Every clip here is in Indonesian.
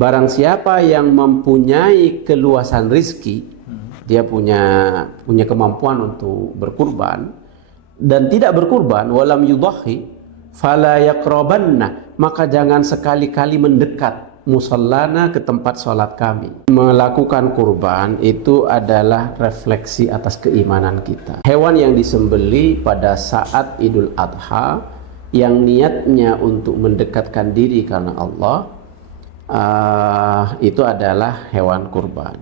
Barang siapa yang mempunyai keluasan rizki, dia punya kemampuan untuk berkurban dan tidak berkurban, walam yudhahi fala yaqrabanna, maka jangan sekali-kali mendekat musallana, ke tempat sholat kami. Melakukan kurban itu adalah refleksi atas keimanan kita. Hewan yang disembeli pada saat Idul Adha yang niatnya untuk mendekatkan diri karena Allah, itu adalah hewan kurban.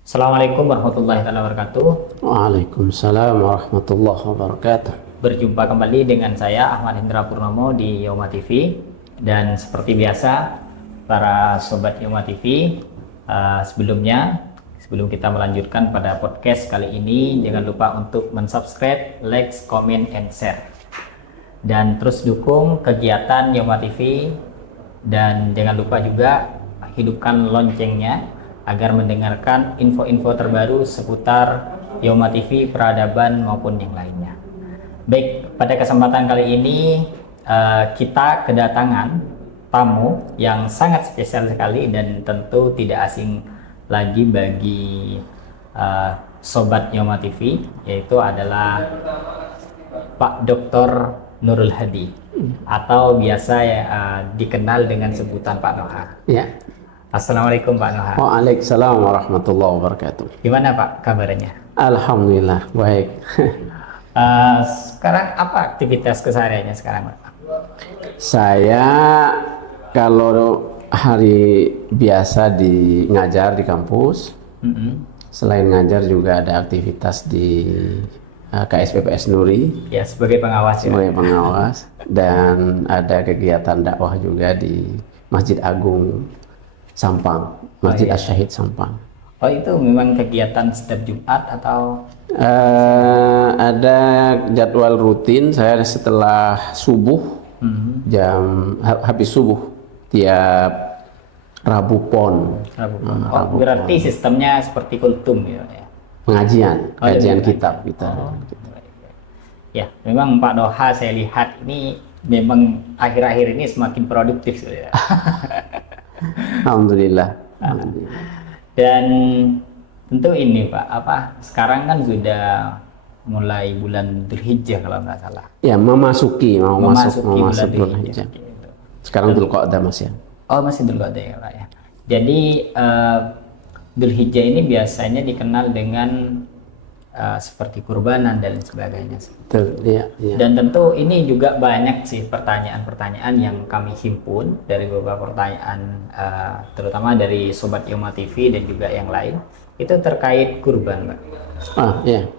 Assalamualaikum warahmatullahi wabarakatuh. Waalaikumsalam warahmatullahi wabarakatuh. Berjumpa kembali dengan saya Ahmad Hendra Purnomo di Yoma TV. Dan seperti biasa para sobat Yoma TV, sebelum kita melanjutkan pada podcast kali ini, jangan lupa untuk mensubscribe, like, comment, and share. Dan terus dukung kegiatan Yoma TV, dan jangan lupa juga hidupkan loncengnya agar mendengarkan info-info terbaru seputar Yoma TV, peradaban maupun yang lainnya. Baik, pada kesempatan kali ini kita kedatangan tamu yang sangat spesial sekali dan tentu tidak asing lagi bagi sobat Yoma TV, yaitu adalah Pak Dr. Nurul Hadi, atau biasa dikenal dengan sebutan Pak Noha. Ya. Assalamualaikum Pak Noha. Waalaikumsalam warahmatullahi wabarakatuh. Gimana Pak kabarnya? Alhamdulillah baik. Sekarang apa aktivitas kesehariannya sekarang Pak? Saya kalau hari biasa ngajar di kampus, selain ngajar juga ada aktivitas di KSPPS Nuri Ya, sebagai pengawas. sebagai pengawas, dan ada kegiatan dakwah juga di Masjid Agung Sampang, Masjid iya. Asy-Syahid Sampang. Oh, itu memang kegiatan setiap Jumat atau? Ada jadwal rutin saya setelah subuh, habis subuh tiap Rabu Pon. Berarti sistemnya seperti kultum ya? Pengajian, kajian lebih kitab kita. Ya, memang Pak Noha saya lihat ini memang akhir-akhir ini semakin produktif ya. Alhamdulillah. Dan tentu ini Pak, sekarang kan sudah mulai bulan Dzulhijjah kalau nggak salah. Ya, mau masuk bulan Dzulhijjah. Sekarang Dzulqa'dah Mas ya. Oh, masih Dzulqa'dah ya Pak ya. Jadi Dzulhijjah ini biasanya dikenal dengan seperti kurbanan dan sebagainya. Betul, ya. Dan tentu ini juga banyak sih pertanyaan-pertanyaan yang kami himpun dari beberapa pertanyaan, terutama dari Sobat Yoma TV dan juga yang lain, itu terkait kurban, Pak. Ya.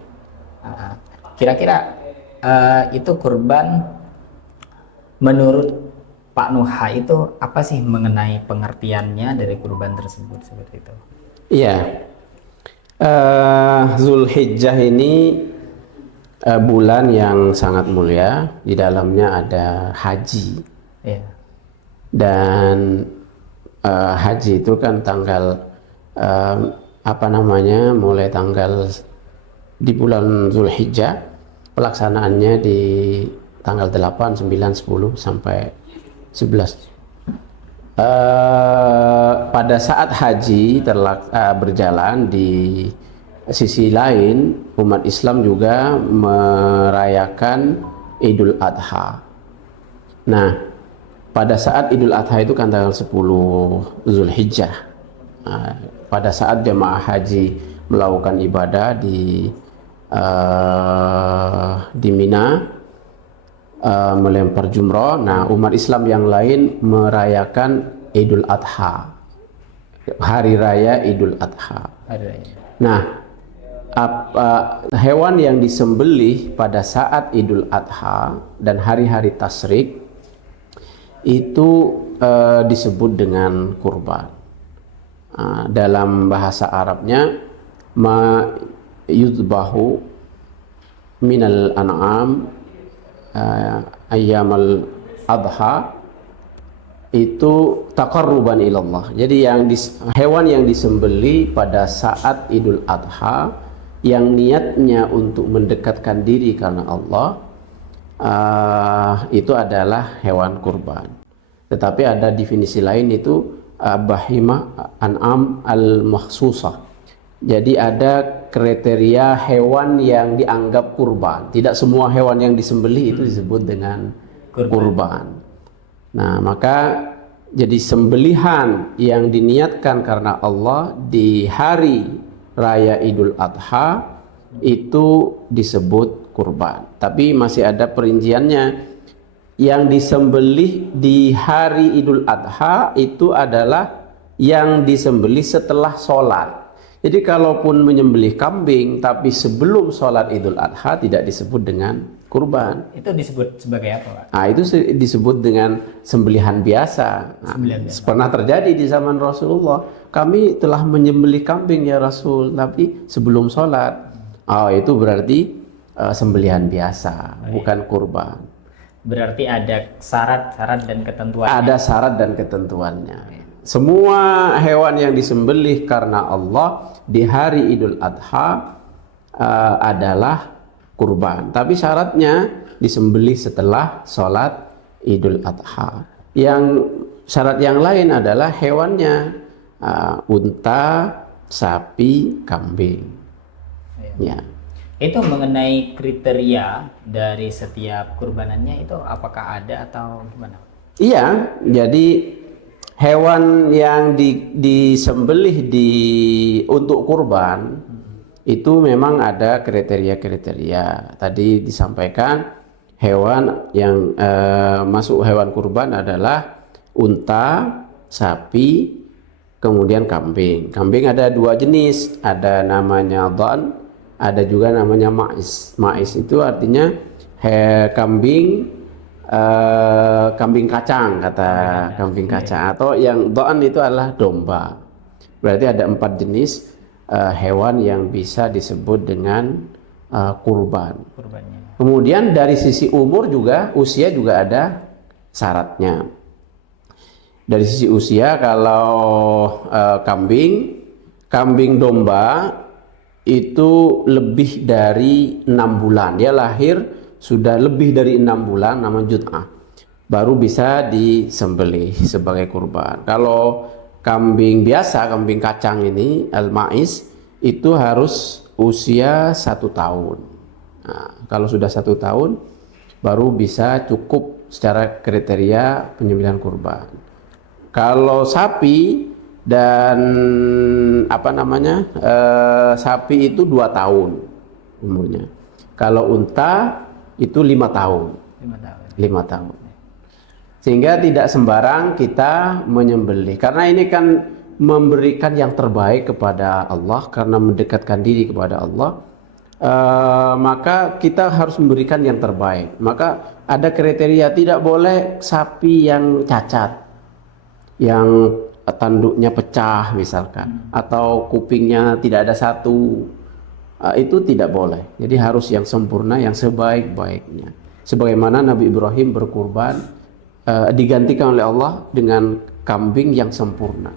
Kira-kira itu kurban menurut Pak Noha itu apa sih mengenai pengertiannya dari kurban tersebut seperti itu? Iya. Dzulhijjah ini bulan yang sangat mulia, di dalamnya ada haji. Iya. Dan haji itu kan tanggal mulai tanggal di bulan Dzulhijjah, pelaksanaannya di tanggal 8, 9, 10 sampai 11. Pada saat haji berjalan, di sisi lain umat Islam juga merayakan Idul Adha. Nah, pada saat Idul Adha itu kan tanggal 10 Zulhijjah, pada saat jemaah haji melakukan ibadah di Mina, melempar jumroh. Nah, umat Islam yang lain merayakan Idul Adha, hari raya Idul Adha. Nah, hewan yang disembelih pada saat Idul Adha dan hari-hari tasyrik itu disebut dengan kurban. Dalam bahasa Arabnya, ma yudbahu minal an'am ayyamal adha, itu taqarruban ilallah. Jadi hewan yang disembeli pada saat Idul Adha yang niatnya untuk mendekatkan diri karena Allah, itu adalah hewan kurban. Tetapi ada definisi lain, itu bahimah an'am al-makhsusah. Jadi ada kriteria hewan yang dianggap kurban. Tidak semua hewan yang disembelih itu disebut dengan kurban. Nah, maka jadi sembelihan yang diniatkan karena Allah di hari raya Idul Adha itu disebut kurban. Tapi masih ada perinciannya. Yang disembelih di hari Idul Adha itu adalah yang disembelih setelah sholat. Jadi kalaupun menyembelih kambing tapi sebelum sholat Idul Adha tidak disebut dengan kurban. Itu disebut sebagai apa, Pak? Nah, itu disebut dengan sembelihan biasa. Nah, pernah terjadi di zaman Rasulullah. Kami telah menyembelih kambing ya Rasul, tapi sebelum sholat. Oh, itu berarti sembelihan biasa, bukan kurban. Berarti ada syarat-syarat dan ketentuan. Ada syarat dan ketentuannya. Semua hewan yang disembelih karena Allah di hari Idul Adha adalah kurban. Tapi syaratnya disembelih setelah sholat Idul Adha. Yang syarat yang lain adalah hewannya unta, sapi, kambing. Ya. Itu mengenai kriteria dari setiap kurbanannya itu apakah ada atau gimana? Iya, jadi hewan yang disembelih untuk kurban itu memang ada kriteria-kriteria. Tadi disampaikan hewan yang masuk hewan kurban adalah unta, sapi, kemudian kambing. Kambing ada dua jenis, ada namanya dhan, ada juga namanya ma'is. Ma'is itu artinya kambing kacang, kata kambing kacang, atau yang dhan itu adalah domba. Berarti ada 4 jenis hewan yang bisa disebut dengan kurban. Kemudian dari sisi umur juga, usia juga ada syaratnya. Dari sisi usia, kalau kambing domba itu lebih dari 6 bulan, dia lahir sudah lebih dari 6 bulan, namanya jut'ah, baru bisa disembelih sebagai kurban. Kalau kambing biasa, kambing kacang ini al-ma'is, itu harus usia 1 tahun. Nah, kalau sudah 1 tahun baru bisa cukup secara kriteria penyembelihan kurban. Kalau sapi dan sapi itu 2 tahun umurnya. Kalau unta itu 5 tahun. 5 tahun. Sehingga tidak sembarang kita menyembelih, karena ini kan memberikan yang terbaik kepada Allah, karena mendekatkan diri kepada Allah. Maka kita harus memberikan yang terbaik. Maka ada kriteria, tidak boleh sapi yang cacat, yang tanduknya pecah misalkan, atau kupingnya tidak ada satu, itu tidak boleh. Jadi harus yang sempurna, yang sebaik-baiknya. Sebagaimana Nabi Ibrahim berkurban, digantikan oleh Allah dengan kambing yang sempurna.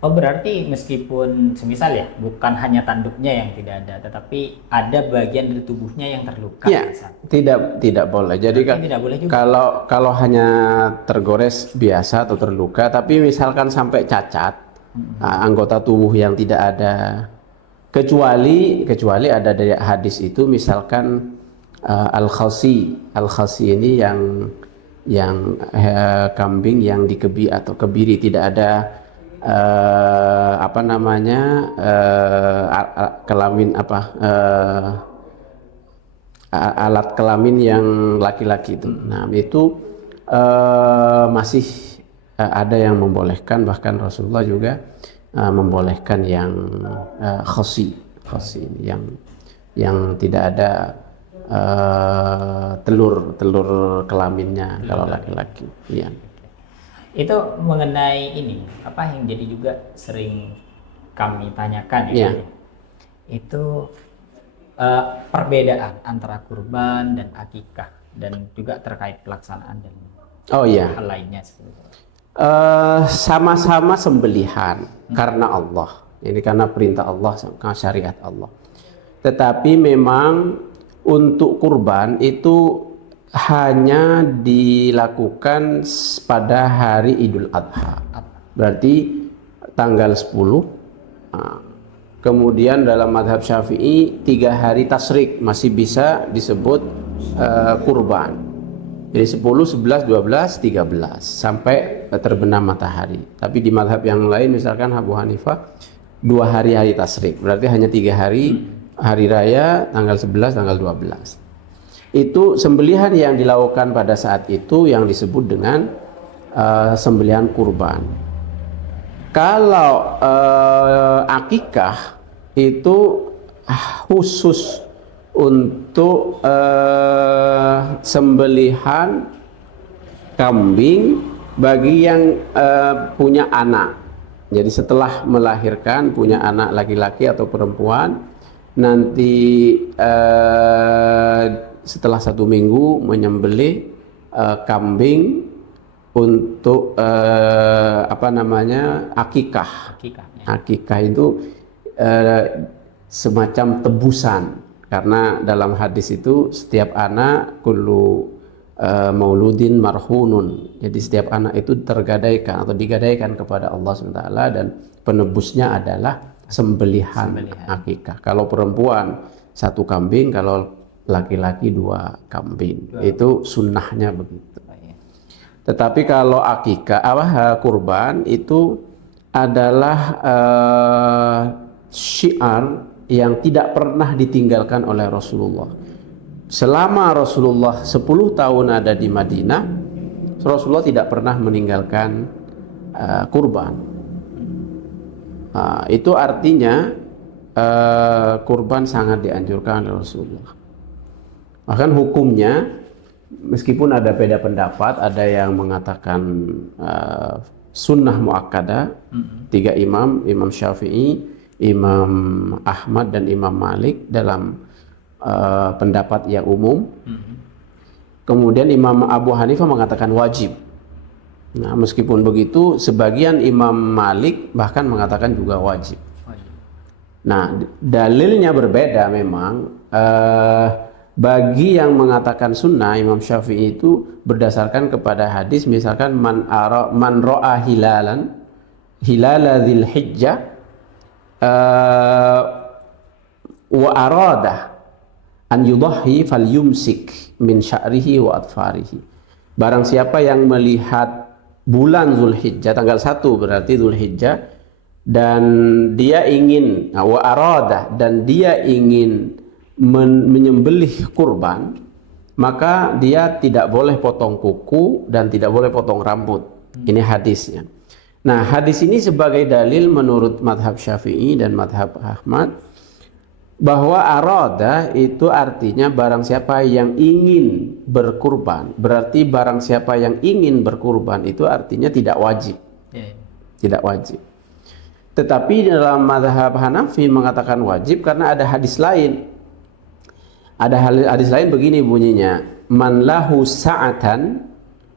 Oh, berarti meskipun semisal ya, bukan hanya tanduknya yang tidak ada, tetapi ada bagian dari tubuhnya yang terluka. Ya, tidak boleh. Jadi tidak boleh juga. kalau hanya tergores biasa atau terluka, tapi misalkan sampai cacat, anggota tubuh yang tidak ada, kecuali ada dari hadis itu, misalkan al-khasi ini yang kambing yang dikebi atau kebiri, tidak ada kelamin alat kelamin yang laki-laki itu. Nah, itu masih ada yang membolehkan, bahkan Rasulullah juga membolehkan yang khasi yang tidak ada telur kelaminnya kalau laki-laki. Ya. Itu mengenai ini, apa yang jadi juga sering kami tanyakan ya. Itu perbedaan antara kurban dan akikah, dan juga terkait pelaksanaan dan hal lainnya seperti itu. Sama-sama sembelihan karena Allah. Ini karena perintah Allah, karena syariat Allah. Tetapi memang untuk kurban itu hanya dilakukan pada hari Idul Adha. berarti tanggal 10. Kemudian dalam madhab Syafi'i 3 hari tasyrik masih bisa disebut kurban. Jadi 10, 11, 12, 13 sampai terbenam matahari. Tapi di madhab yang lain misalkan Abu Hanifah 2 hari tasyrik, berarti hanya 3 hari hari raya tanggal 11, tanggal 12. Itu sembelihan yang dilakukan pada saat itu yang disebut dengan sembelihan kurban. Kalau akikah itu khusus untuk sembelihan kambing bagi yang punya anak. Jadi setelah melahirkan punya anak laki-laki atau perempuan, nanti setelah 1 minggu menyembelih kambing untuk akikah. Akikah itu semacam tebusan, karena dalam hadis itu setiap anak kullu mauludin marhunun. Jadi setiap anak itu tergadaikan atau digadaikan kepada Allah SWT, dan penebusnya adalah sembelihan akikah. Kalau perempuan 1 kambing, kalau laki-laki 2 kambing. Itu sunnahnya begitu. Tetapi kalau akikah kurban itu adalah syiar yang tidak pernah ditinggalkan oleh Rasulullah. Selama Rasulullah 10 tahun ada di Madinah, Rasulullah tidak pernah meninggalkan kurban. Itu artinya kurban sangat dianjurkan oleh Rasulullah. Bahkan hukumnya, meskipun ada beda pendapat, ada yang mengatakan sunnah muakkadah, 3 imam, Imam Syafi'i, Imam Ahmad dan Imam Malik dalam pendapat yang umum. Kemudian Imam Abu Hanifah mengatakan wajib. Nah, meskipun begitu, sebagian Imam Malik bahkan mengatakan juga wajib. Nah, dalilnya berbeda memang. Bagi yang mengatakan sunnah, Imam Syafi'i itu berdasarkan kepada hadis, misalkan man ra'a hilala dzil hijjah wa arada an yudahhi falyumsik min sya'rihi wa adfarihi. Barang siapa yang melihat bulan Zulhijjah tanggal 1, berarti Zulhijjah, dan dia ingin wa arada, dan dia ingin menyembelih kurban, maka dia tidak boleh potong kuku dan tidak boleh potong rambut. Ini hadisnya. Nah, hadis ini sebagai dalil menurut madhab Syafi'i dan madhab Ahmad, bahwa arada itu artinya barang siapa yang ingin berkurban. Berarti barang siapa yang ingin berkurban itu artinya tidak wajib. Tidak wajib. Tetapi dalam madhab Hanafi mengatakan wajib karena ada hadis lain. Ada hadis lain begini bunyinya, man lahu sa'atan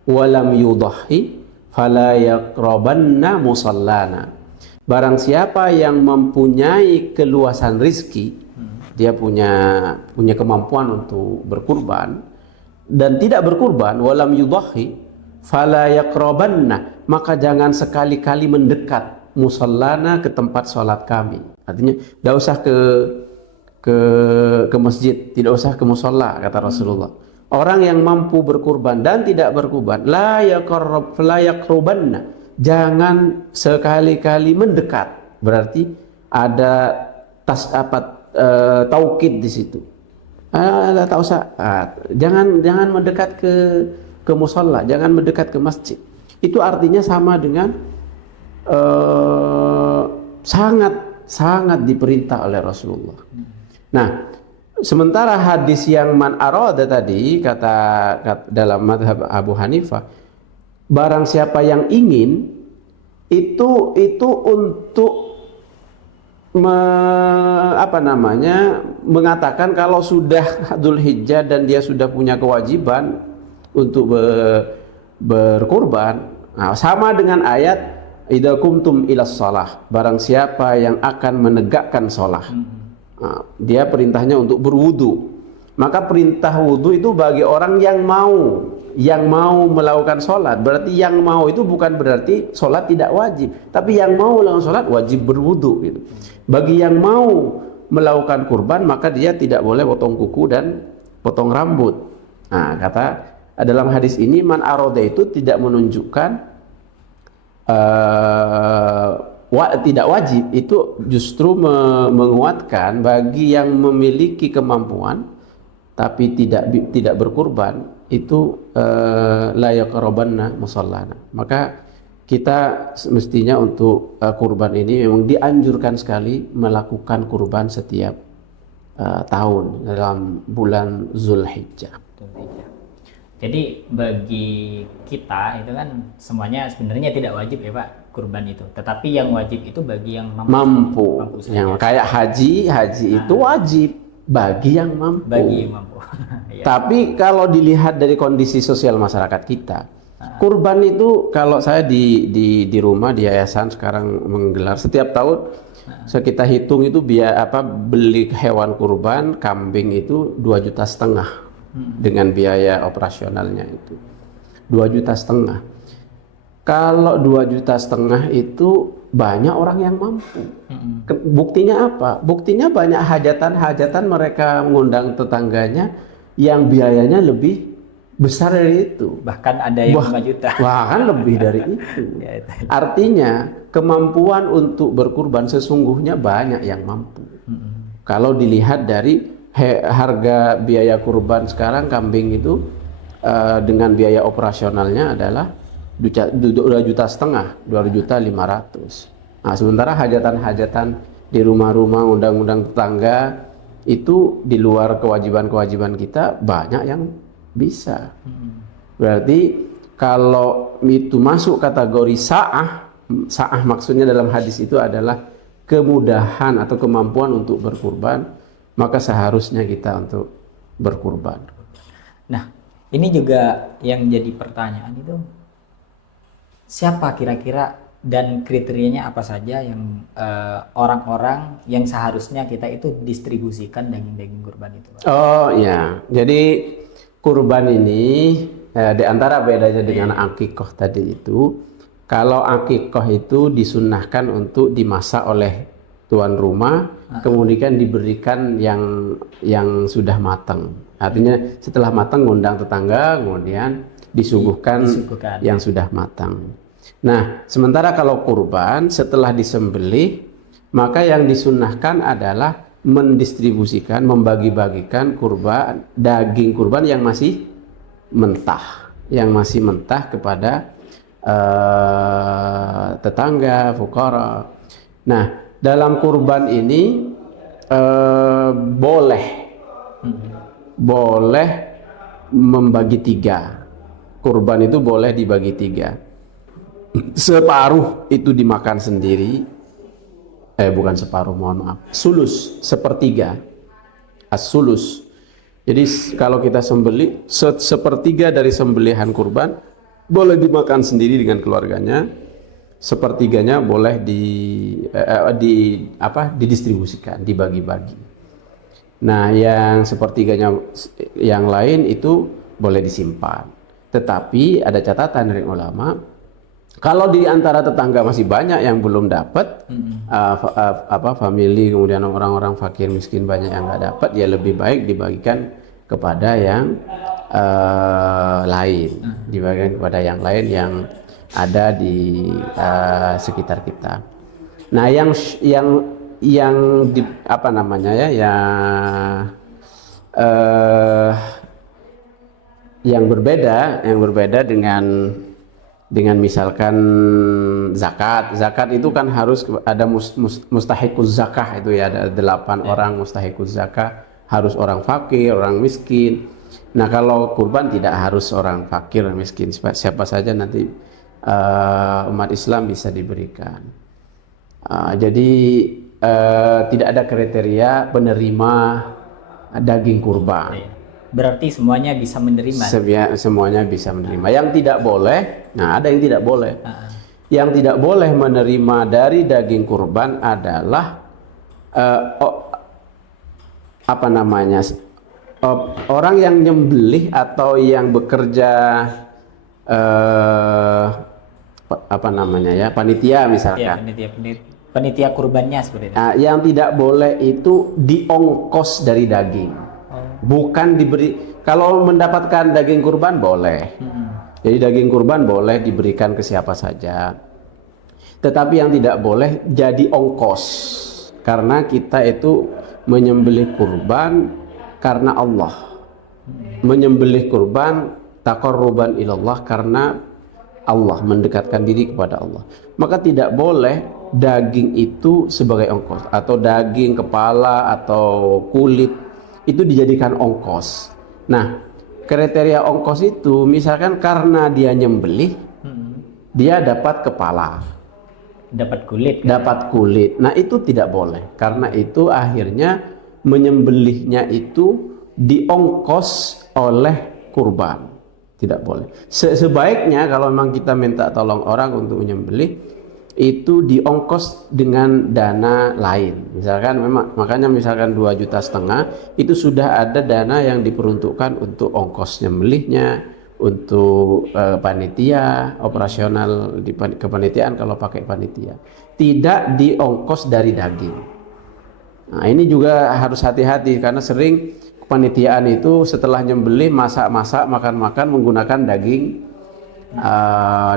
walam yudahhi fala yaqrabanna musallana. Barang siapa yang mempunyai keluasan rizki, dia punya kemampuan untuk berkurban dan tidak berkurban, walam yudahhi fala yaqrabanna, maka jangan sekali-kali mendekat musallana, ke tempat sholat kami. Artinya tidak usah ke masjid, tidak usah ke musalla, kata Rasulullah. Orang yang mampu berkurban dan tidak berkurban, la yaqrubanna, jangan sekali-kali mendekat. Berarti ada taukid di situ. Tak usah. Jangan mendekat ke musalla, jangan mendekat ke masjid. Itu artinya sama dengan sangat diperintah oleh Rasulullah. Nah, sementara hadis yang man arada tadi, kata dalam madhab Abu Hanifah, barang siapa yang ingin, itu untuk mengatakan kalau sudah Dzulhijjah dan dia sudah punya kewajiban untuk berkurban. Nah, sama dengan ayat idza qumtum ilas shalah, barang siapa yang akan menegakkan shalah. Nah, dia perintahnya untuk berwudu. Maka perintah wudu itu bagi orang yang mau yang mau melakukan sholat. Berarti yang mau itu bukan berarti sholat tidak wajib, tapi yang mau melakukan sholat wajib berwudu gitu. Bagi yang mau melakukan kurban maka dia tidak boleh potong kuku dan potong rambut. Nah, kata dalam hadis ini man aroda itu tidak menunjukkan tidak wajib, itu justru menguatkan bagi yang memiliki kemampuan tapi tidak berkurban itu la yaqrabanna musallana. Maka kita mestinya untuk kurban ini memang dianjurkan sekali melakukan kurban setiap tahun dalam bulan Zulhijjah. Jadi bagi kita itu kan semuanya sebenarnya tidak wajib ya Pak kurban itu. Tetapi yang wajib itu bagi yang mampu. Yang kayak haji itu wajib bagi yang mampu. Bagi yang mampu. Ya. Tapi kalau dilihat dari kondisi sosial masyarakat kita, kurban itu kalau saya di rumah di yayasan sekarang menggelar setiap tahun, kita hitung itu beli hewan kurban kambing itu 2,5 juta dengan biaya operasionalnya itu 2,5 juta. Kalau 2,5 juta itu banyak orang yang mampu. Buktinya apa? Buktinya banyak hajatan mereka mengundang tetangganya yang biayanya lebih besar dari itu. Bahkan ada yang 5 juta. Bahkan lebih dari itu. Artinya kemampuan untuk berkurban sesungguhnya banyak yang mampu. Kalau dilihat dari harga biaya kurban sekarang kambing itu dengan biaya operasionalnya adalah 2,5 juta, 2,500,000. Nah, sementara hajatan-hajatan di rumah-rumah undang-undang tetangga itu di luar kewajiban-kewajiban kita banyak yang bisa. Berarti kalau itu masuk kategori sa'ah maksudnya dalam hadis itu adalah kemudahan atau kemampuan untuk berkurban, maka seharusnya kita untuk berkurban. Nah, ini juga yang jadi pertanyaan itu, siapa kira-kira dan kriterianya apa saja yang orang-orang yang seharusnya kita itu distribusikan daging-daging kurban itu, Pak? Oh ya, jadi kurban ini di antara bedanya dengan akikoh tadi itu, kalau akikoh itu disunnahkan untuk dimasak oleh tuan rumah, kemudian diberikan yang sudah matang. Artinya setelah matang ngundang tetangga, kemudian disuguhkan yang sudah matang. Nah, sementara kalau kurban setelah disembelih, maka yang disunnahkan adalah mendistribusikan, membagi-bagikan daging kurban yang masih mentah, kepada tetangga, fuqara. Nah, dalam kurban ini boleh membagi 3. Kurban itu boleh dibagi 3. Separuh itu dimakan sendiri, bukan separuh, mohon maaf, sulus, 1/3, as-sulus. Jadi kalau kita sembelih 1/3 dari sembelihan kurban boleh dimakan sendiri dengan keluarganya, 1/3-nya boleh didistribusikan, dibagi-bagi. Nah, yang 1/3-nya yang lain itu boleh disimpan. Tetapi ada catatan dari ulama, kalau di antara tetangga masih banyak yang belum dapat, famili, kemudian orang-orang fakir miskin banyak yang nggak dapat, ya lebih baik dibagikan kepada yang lain, yang ada di sekitar kita. Nah, yang berbeda dengan misalkan zakat itu kan harus ada mustahiquz zakah, itu ya ada 8 orang mustahiquz zakah, harus orang fakir, orang miskin. Nah, kalau kurban tidak harus orang fakir dan miskin, siapa saja nanti umat Islam bisa diberikan. Jadi tidak ada kriteria penerima daging kurban. Berarti semuanya bisa menerima. Semuanya bisa menerima. Yang tidak boleh, ada yang tidak boleh. Yang tidak boleh menerima dari daging kurban adalah orang yang nyembelih atau yang bekerja apa namanya ya, panitia Ya, misalkan. panitia kurbannya seperti itu. Yang tidak boleh itu diongkos dari daging. Bukan diberi. Kalau mendapatkan daging kurban boleh. Jadi daging kurban boleh diberikan ke siapa saja. Tetapi yang tidak boleh jadi ongkos. Karena kita itu menyembelih kurban karena Allah. Menyembelih kurban taqarruban ilallah karena Allah, mendekatkan diri kepada Allah. Maka tidak boleh daging itu sebagai ongkos, atau daging kepala atau kulit itu dijadikan ongkos. Nah, kriteria ongkos itu misalkan karena dia nyembelih, dia dapat kepala, Dapat kulit. dapat kulit. Nah, itu tidak boleh. Karena itu akhirnya menyembelihnya itu diongkos oleh kurban. Tidak boleh. Sebaiknya kalau memang kita minta tolong orang untuk menyembelih, itu diongkos dengan dana lain. Misalkan memang, makanya misalkan 2,5 juta itu sudah ada dana yang diperuntukkan untuk ongkos nyembelihnya, untuk panitia operasional di kepanitiaan kalau pakai panitia. Tidak diongkos dari daging. Nah, ini juga harus hati-hati karena sering kepanitiaan itu setelah nyembelih masak-masak, makan-makan menggunakan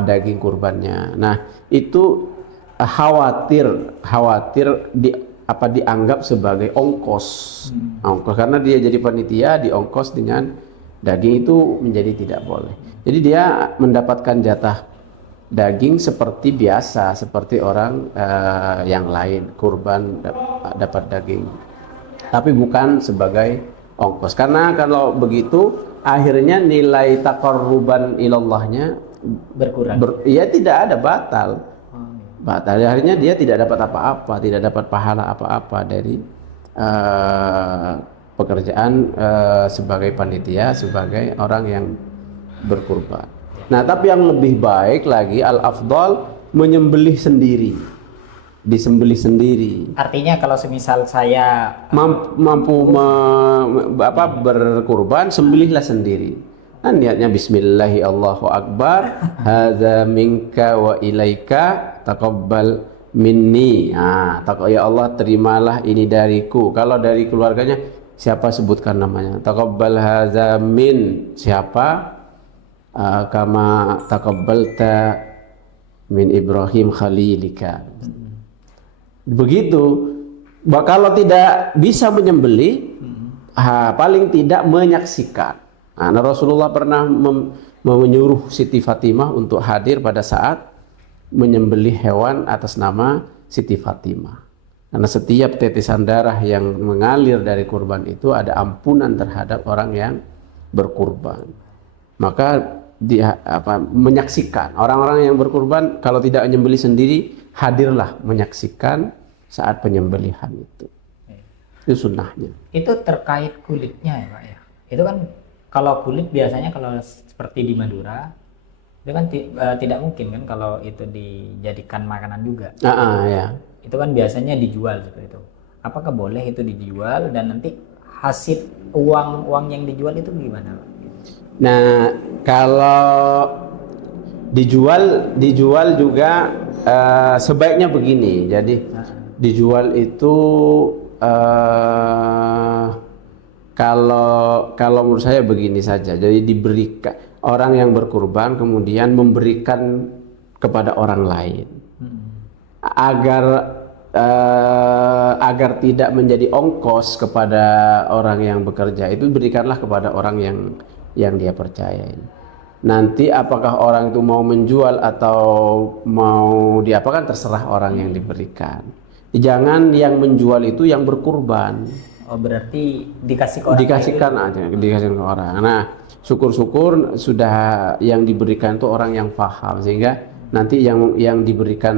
daging kurbannya. Nah, itu khawatir dianggap sebagai ongkos. Ongkos karena dia jadi panitia, diongkos dengan daging, itu menjadi tidak boleh. Jadi dia mendapatkan jatah daging seperti biasa, seperti orang yang lain kurban dapat daging, tapi bukan sebagai ongkos. Karena kalau begitu akhirnya nilai taqarruban ilallahnya Berkurang. ya tidak ada, batal. Akhirnya dia tidak dapat apa-apa, tidak dapat pahala apa-apa dari pekerjaan sebagai panitia, sebagai orang yang berkurban. Nah, tapi yang lebih baik lagi, al-afdal, menyembelih sendiri, disembelih sendiri. Artinya kalau semisal saya Mampu berkurban, sembelihlah sendiri. Nah, niatnya bismillahi Allahu akbar, hadza minka wa ilaika taqabbal minni. Ya Allah, terimalah ini dariku. Kalau dari keluarganya siapa, sebutkan namanya. Taqabbal hadza min siapa? Kama taqabbalta min Ibrahim khalilika. Begitu. Kalau tidak bisa menyembelih, paling tidak menyaksikan. Nah, Rasulullah pernah menyuruh Siti Fatimah untuk hadir pada saat menyembelih hewan atas nama Siti Fatimah. Karena setiap tetesan darah yang mengalir dari kurban itu ada ampunan terhadap orang yang berkurban. Maka dia menyaksikan. Orang-orang yang berkurban kalau tidak menyembelih sendiri, hadirlah menyaksikan saat penyembelihan itu. Itu sunnahnya. Itu terkait kulitnya ya Pak ya. Itu kan kalau kulit biasanya kalau seperti di Madura itu kan tidak mungkin kan kalau itu dijadikan makanan juga. Ya. Itu kan biasanya dijual seperti itu. Apakah boleh itu dijual dan nanti hasil uang yang dijual itu gimana Pak? Nah, kalau dijual juga sebaiknya begini. Jadi dijual itu kalau menurut saya begini saja. Jadi diberikan orang yang berkurban kemudian memberikan kepada orang lain agar tidak menjadi ongkos kepada orang yang bekerja, itu berikanlah kepada orang yang dia percaya. Nanti apakah orang itu mau menjual atau mau diapakan, terserah orang yang diberikan. Jangan yang menjual itu yang berkurban. Oh, berarti dikasih ke orang. Dikasihkan aja, dikasihkan ke orang. Nah, syukur-syukur sudah yang diberikan itu orang yang paham, sehingga nanti yang diberikan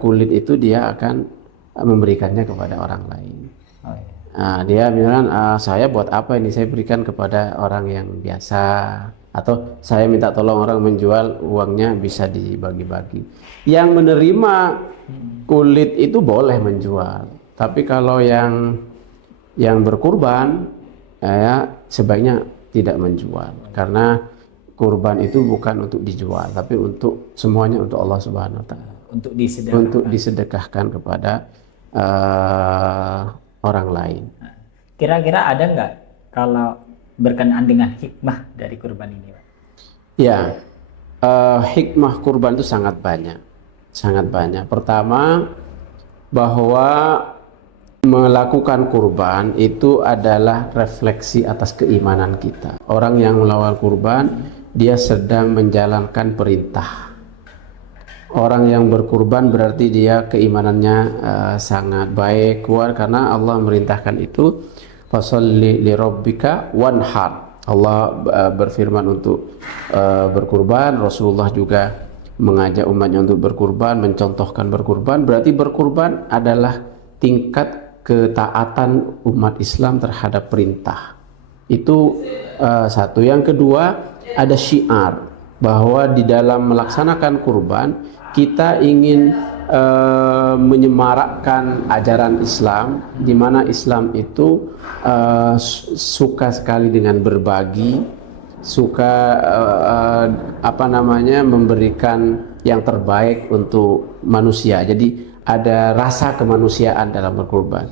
kulit itu dia akan memberikannya kepada orang lain. Oh, iya. Nah, dia bilang, saya buat apa ini, saya berikan kepada orang yang biasa, atau saya minta tolong orang menjual, uangnya bisa dibagi-bagi. Yang menerima kulit itu boleh menjual, tapi kalau yang yang berkurban ya sebaiknya tidak menjual, karena kurban itu bukan untuk dijual tapi untuk semuanya untuk Allah Subhanahu wa taala, untuk disedekahkan kepada orang lain. Kira-kira ada nggak kalau berkenaan dengan hikmah dari kurban ini, Pak? Ya, hikmah kurban itu sangat banyak, sangat banyak. Pertama, bahwa melakukan kurban itu adalah refleksi atas keimanan kita. Orang yang melakukan kurban, dia sedang menjalankan perintah. Orang yang berkurban berarti dia keimanannya sangat baik, kuat, karena Allah merintahkan itu, fasholli li rabbika wanhar. Allah berfirman untuk berkurban. Rasulullah juga mengajak umatnya untuk berkurban, mencontohkan berkurban. Berarti berkurban adalah tingkat ketaatan umat Islam terhadap perintah. Itu satu. Yang kedua, ada syiar bahwa di dalam melaksanakan kurban kita ingin menyemarakkan ajaran Islam, di mana Islam itu suka sekali dengan berbagi, suka memberikan yang terbaik untuk manusia. Jadi ada rasa kemanusiaan dalam berkurban.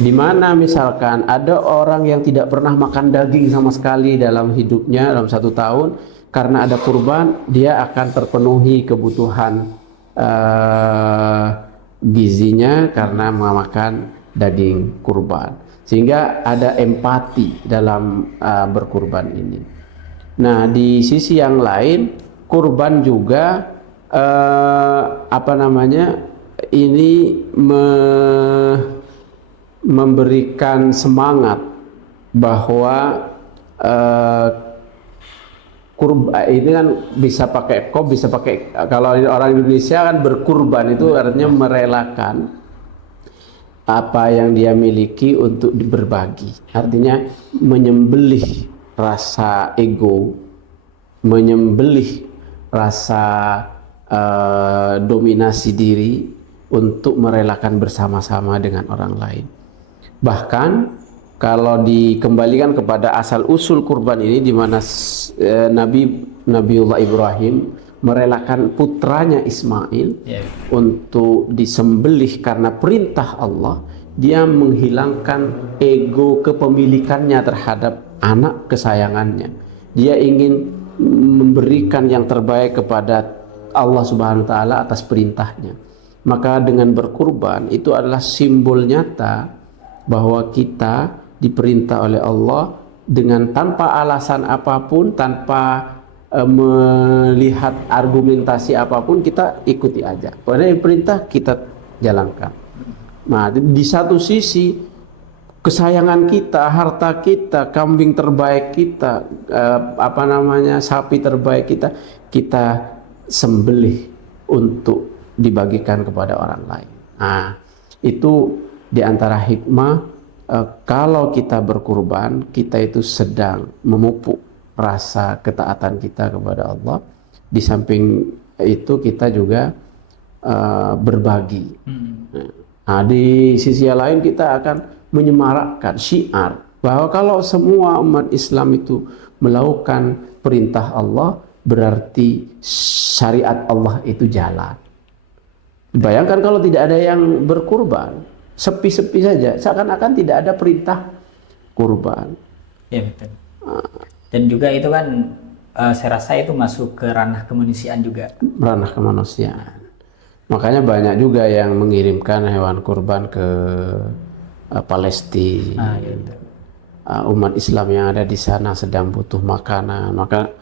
Di mana misalkan ada orang yang tidak pernah makan daging sama sekali dalam hidupnya dalam 1 tahun, karena ada kurban dia akan terpenuhi kebutuhan gizinya karena memakan daging kurban, sehingga ada empati dalam berkurban ini. Nah, di sisi yang lain kurban juga ini memberikan semangat bahwa ini kan bisa pakai kalau orang Indonesia kan berkurban itu artinya merelakan apa yang dia miliki untuk berbagi. Artinya menyembelih rasa ego, menyembelih rasa dominasi diri untuk merelakan bersama-sama dengan orang lain. Bahkan kalau dikembalikan kepada asal usul kurban ini, di mana Nabiullah Ibrahim merelakan putranya Ismail untuk disembelih karena perintah Allah, dia menghilangkan ego kepemilikannya terhadap anak kesayangannya. Dia ingin memberikan yang terbaik kepada Allah Subhanahu wa taala atas perintahnya. Maka dengan berkurban itu adalah simbol nyata bahwa kita diperintah oleh Allah dengan tanpa alasan apapun, tanpa melihat argumentasi apapun, kita ikuti aja. Karena perintah kita jalankan. Nah, di satu sisi kesayangan kita, harta kita, kambing terbaik kita, sapi terbaik kita sembelih untuk dibagikan kepada orang lain. Nah, itu di antara hikmah. Kalau kita berkurban, kita itu sedang memupuk rasa ketaatan kita kepada Allah. Di samping itu kita juga berbagi. Nah, di sisi yang lain kita akan menyemarakkan syiar bahwa kalau semua umat Islam itu melakukan perintah Allah, berarti syariat Allah itu jalan. Bayangkan kalau tidak ada yang berkurban, sepi-sepi saja, seakan-akan tidak ada perintah kurban. Ya, betul. Dan juga itu kan saya rasa itu masuk ke ranah kemanusiaan juga. Ranah kemanusiaan. Makanya banyak juga yang mengirimkan hewan kurban ke Palestina. Gitu. Umat Islam yang ada di sana sedang butuh makanan, maka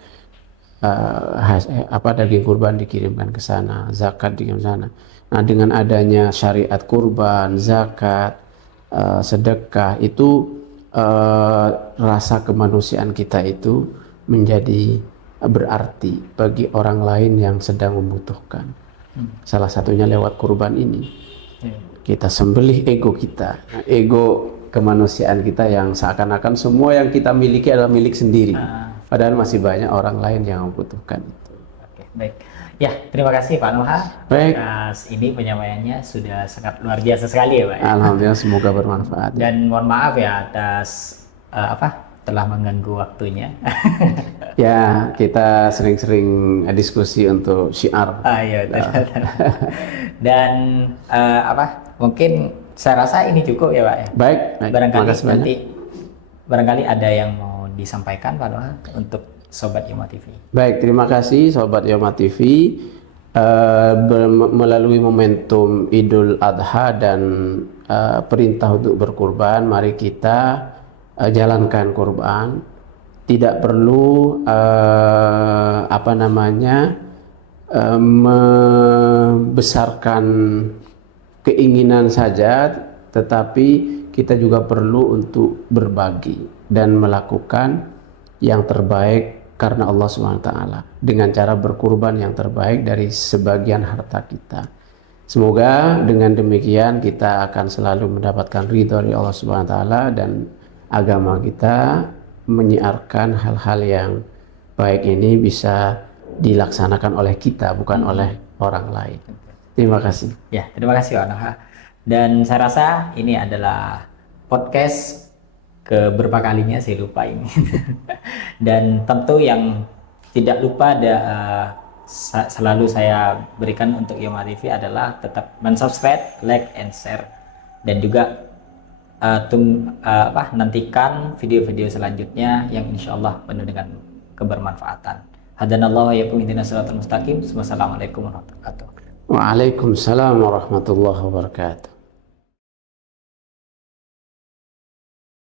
daging kurban dikirimkan ke sana, zakat dikirim ke sana. Nah, dengan adanya syariat kurban, zakat, sedekah, itu rasa kemanusiaan kita itu menjadi berarti bagi orang lain yang sedang membutuhkan. Salah satunya lewat kurban ini. Kita sembelih ego kita, ego kemanusiaan kita yang seakan-akan semua yang kita miliki adalah milik sendiri. Padahal masih banyak orang lain yang membutuhkan itu. Oke, baik. Ya, terima kasih Pak Noha. Baik. Atas ini penyampaiannya sudah sangat luar biasa sekali ya Pak. Ya. Alhamdulillah, semoga bermanfaat. Dan mohon maaf ya atas telah mengganggu waktunya. Ya, kita sering-sering diskusi untuk syiar. Iya, dan mungkin saya rasa ini cukup ya Pak ya. Baik, Barangkali makasih banyak. nanti barangkali ada yang mau disampaikan Pak Noha untuk Sobat Yoma TV. Baik, terima kasih Sobat Yoma TV. Melalui momentum Idul Adha dan perintah untuk berkurban, mari kita jalankan kurban. Tidak perlu membesarkan keinginan saja, tetapi kita juga perlu untuk berbagi dan melakukan yang terbaik karena Allah SWT dengan cara berkurban yang terbaik dari sebagian harta kita. Semoga dengan demikian kita akan selalu mendapatkan ridho dari Allah SWT dan agama kita menyiarkan hal-hal yang baik ini bisa dilaksanakan oleh kita, bukan oleh orang lain. Terima kasih. Ya, terima kasih Pak Noha. Dan saya rasa ini adalah podcast keberapa kalinya saya lupa ini. Dan tentu yang tidak lupa selalu saya berikan untuk Yoma TV adalah tetap mensubscribe, like, and share, dan juga nantikan video-video selanjutnya yang insya Allah penuh dengan kebermanfaatan. Hadanallahu wa iyyakum ihdinas siratal mustaqim. Wassalamualaikum warahmatullahi wabarakatuh. Waalaikumsalam warahmatullahi wabarakatuh.